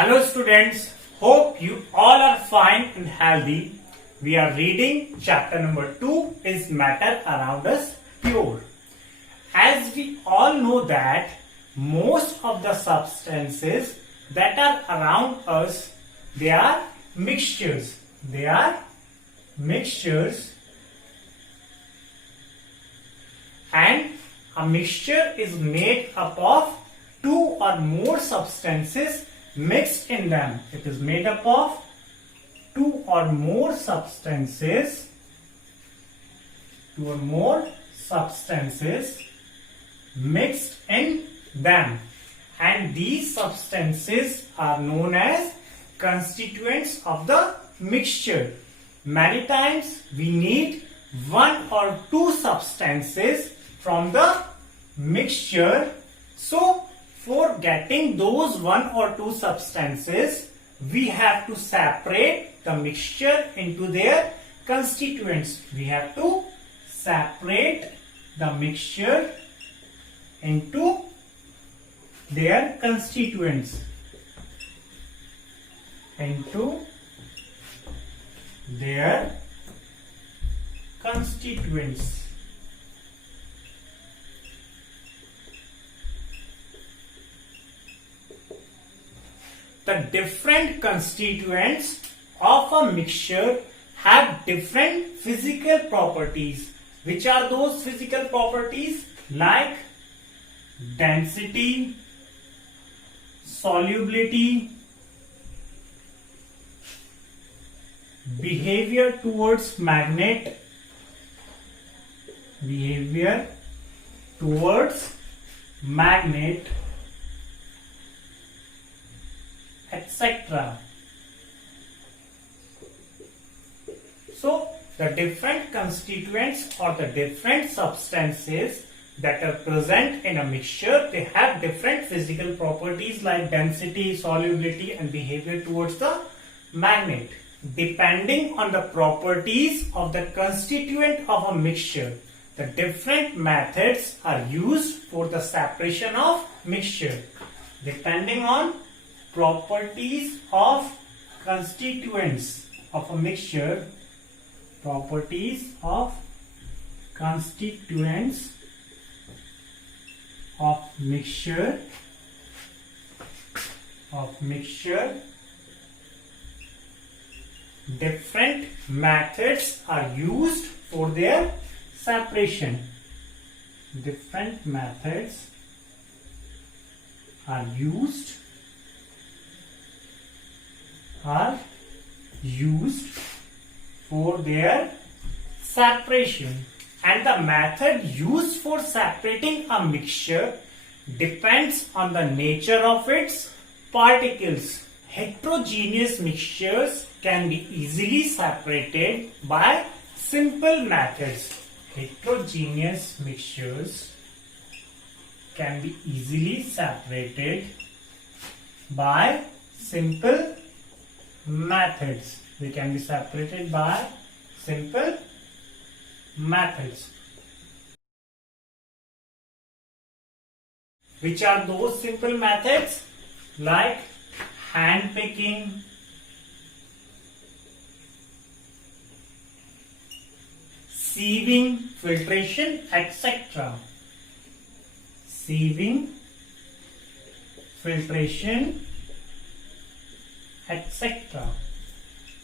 Hello students, hope you all are fine and healthy. We are reading chapter number 2 is matter around us pure. As we all know that most of the substances that are around us, they are mixtures. They are mixtures, and a mixture is made up of two or more substances mixed in them. It is made up of two or more substances mixed in them, and these substances are known as constituents of the mixture. Many times we need one or two substances from the mixture. So for getting those one or two substances, we have to separate the mixture into their constituents. We have to separate the mixture into their constituents. The different constituents of a mixture have different physical properties. Which are those physical properties? Like density, solubility, behavior towards magnet, etc. So the different constituents or the different substances that are present in a mixture, they have different physical properties like density, solubility and behavior towards the magnet. Depending on the properties of the constituent of a mixture, the different methods are used for the separation of mixture. Depending on properties of constituents of a mixture, different methods are used for their separation. Different methods are used for their separation, and the method used for separating a mixture depends on the nature of its particles. Heterogeneous mixtures can be easily separated by simple methods. Heterogeneous mixtures can be easily separated by simple methods. They can be separated by simple methods. Which are those simple methods? Like hand picking, sieving, filtration, etc. Sieving, filtration, etc.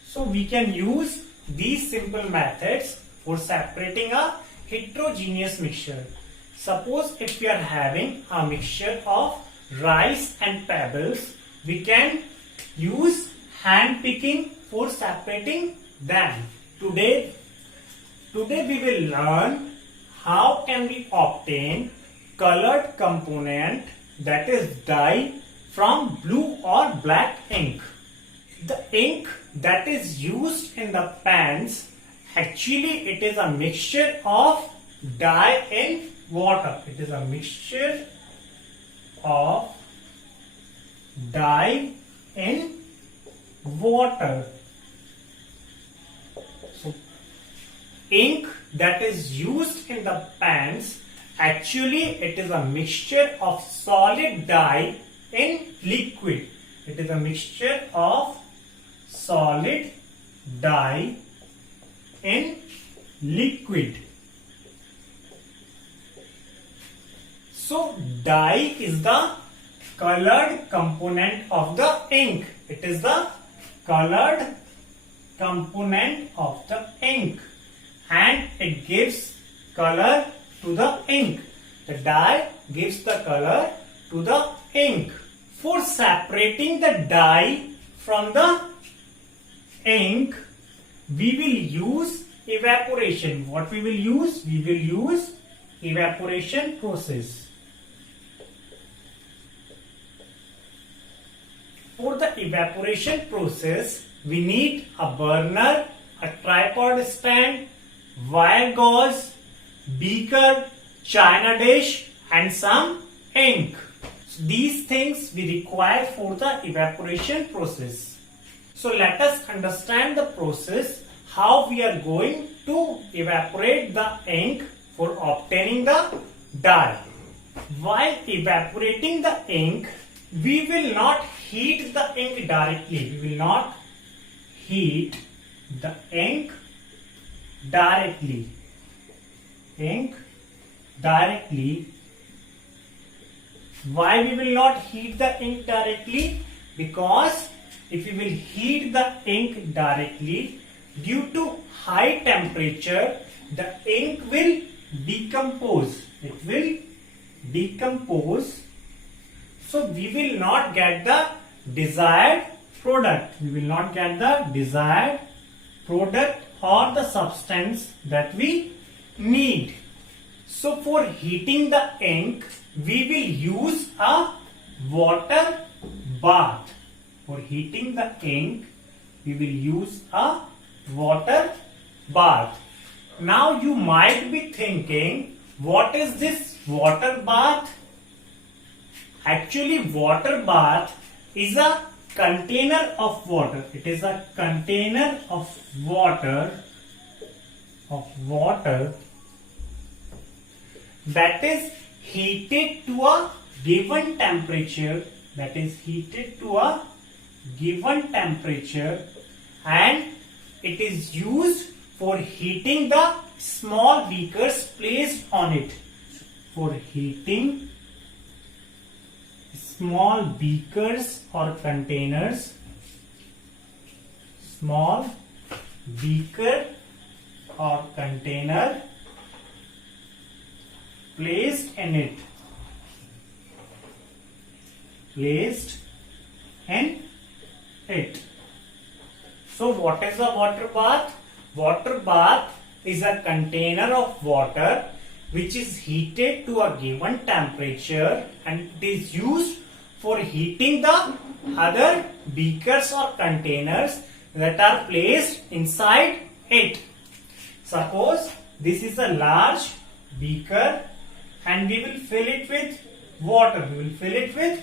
So we can use these simple methods for separating a heterogeneous mixture. Suppose if we are having a mixture of rice and pebbles, we can use hand picking for separating them. Today we will learn how can we obtain colored component, that is dye, from blue or black ink. The ink that is used in the pens, actually it is a mixture of dye and water. It is a mixture of dye and water. So ink that is used in the pens, actually it is a mixture of solid dye in liquid. It is a mixture of solid dye in liquid. So dye is the colored component of the ink. It is the colored component of the ink, and it gives color to the ink. The dye gives the color to the ink. For separating the dye from the ink, we will use evaporation. What we will use? We will use evaporation process. For the evaporation process, we need a burner, a tripod stand, wire gauze, beaker, china dish, and some ink. So these things we require for the evaporation process. So let us understand the process how we are going to evaporate the ink for obtaining the dye. While evaporating the ink, we will not heat the ink directly. We will not heat the ink directly. Why we will not heat the ink directly? Because if we will heat the ink directly, due to high temperature, the ink will decompose. It will decompose. So we will not get the desired product. We will not get the desired product or the substance that we need. So for heating the ink, we will use a water bath. For heating the ink, we will use a water bath. Now you might be thinking, what is this water bath? Actually, water bath is a container of water. It is a container of water that is heated to a given temperature. That is heated to a given temperature, and it is used for heating the small beakers placed on it. For heating small beakers or containers, small beaker or container placed in it. So what is a water bath? Water bath is a container of water which is heated to a given temperature, and it is used for heating the other beakers or containers that are placed inside it. Suppose this is a large beaker and we will fill it with water. We will fill it with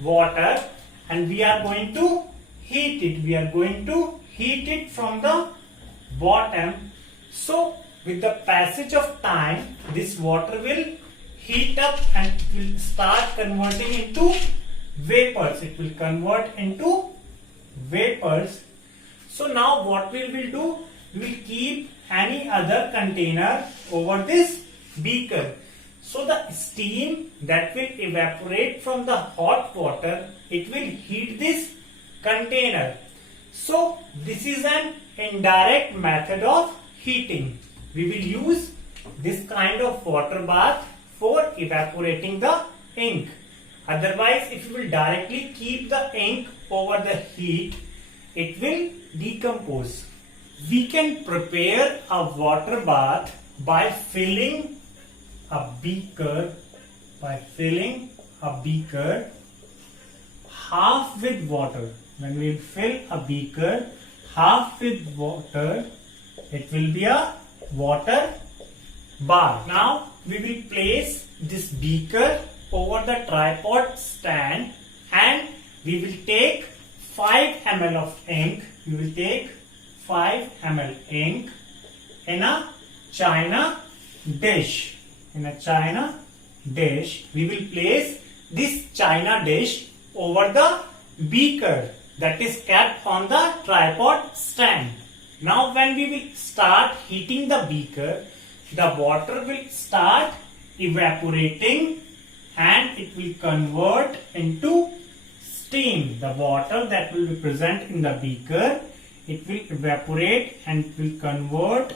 water and we are going to heat it. We are going to heat it from the bottom. So with the passage of time, this water will heat up and it will start converting into vapors. It will convert into vapors. So now what we will do, we will keep any other container over this beaker. So the steam that will evaporate from the hot water, it will heat this container. So this is an indirect method of heating. We will use this kind of water bath for evaporating the ink. Otherwise, if you will directly keep the ink over the heat, it will decompose. We can prepare a water bath by filling a beaker, half with water. When we fill a beaker half with water, it will be a water bath. Now we will place this beaker over the tripod stand and we will take 5 ml of ink. We will take 5 ml ink in a china dish. We will place this china dish over the beaker that is kept on the tripod stand. Now when we will start heating the beaker, the water will start evaporating and it will convert into steam. The water that will be present in the beaker, it will evaporate and it will convert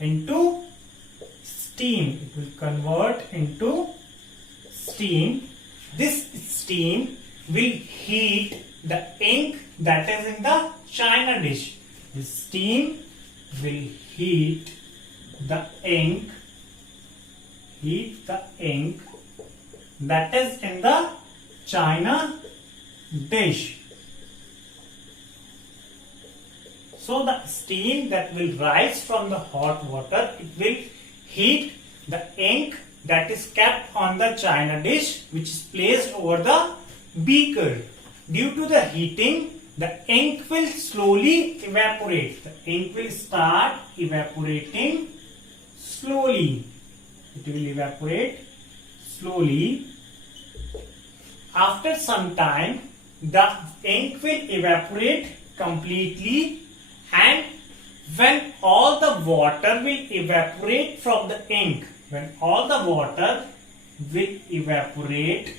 into steam. It will convert into steam. This steam will heat the ink that is in the china dish. The steam will heat the ink that is in the china dish. So the steam that will rise from the hot water, it will heat the ink that is kept on the china dish, which is placed over the beaker. Due to the heating, the ink will slowly evaporate. The ink will start evaporating slowly. It will evaporate slowly. After some time, the ink will evaporate completely, and when all the water will evaporate from the ink, when all the water will evaporate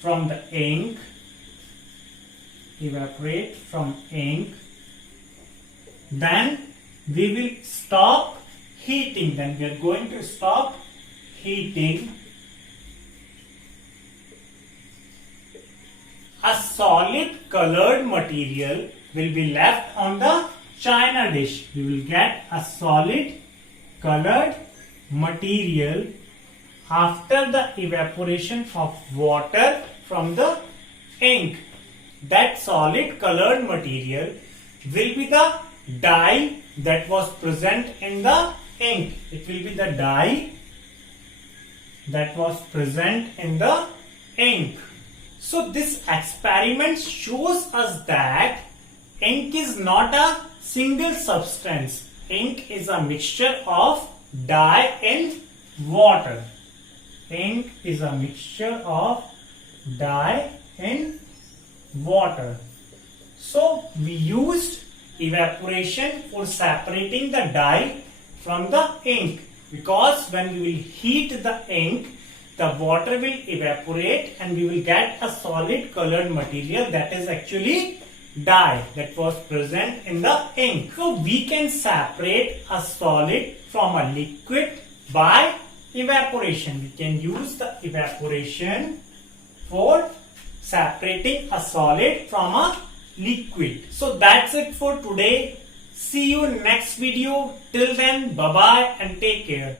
from the ink, then we will stop heating. Then we are going to stop heating. A solid colored material will be left on the china dish. We will get a solid colored material after the evaporation of water from the ink. That solid colored material will be the dye that was present in the ink. It will be the dye that was present in the ink. So this experiment shows us that ink is not a single substance. Ink is a mixture of dye and water. Ink is a mixture of dye and water. So we used evaporation for separating the dye from the ink, because when we will heat the ink, the water will evaporate and we will get a solid colored material that is actually dye that was present in the ink. So we can separate a solid from a liquid by evaporation. We can use the evaporation for separating a solid from a liquid. So that's it for today. See you next video. Till then, bye bye and take care.